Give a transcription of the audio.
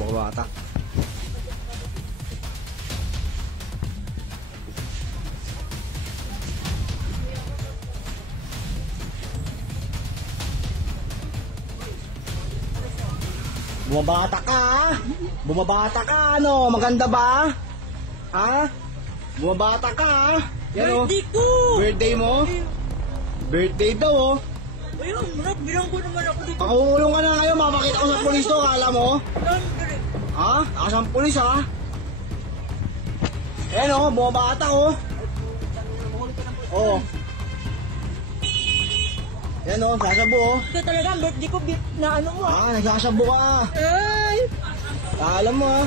bumabata. Bumabata ka, ha? Bumabata ka, ano? Maganda ba? Ha? Bumabata ka, ha? Yan, oh. Birthday ko! Birthday mo? Birthday daw, oh. Ayun, bilang ko naman ako dito. Pakukulong ka na ngayon, mapakita ko sa pulis to, kala mo? Sandali. Ha? Takas ang pulis, ha? Ayan, oh, bumabata, oh. Oh. Yan, oh, sasabo, oh. Ito talaga, ang birthday ko, na ano mo. Ah, nagsasabo ka. Ay! Alam mo, ha?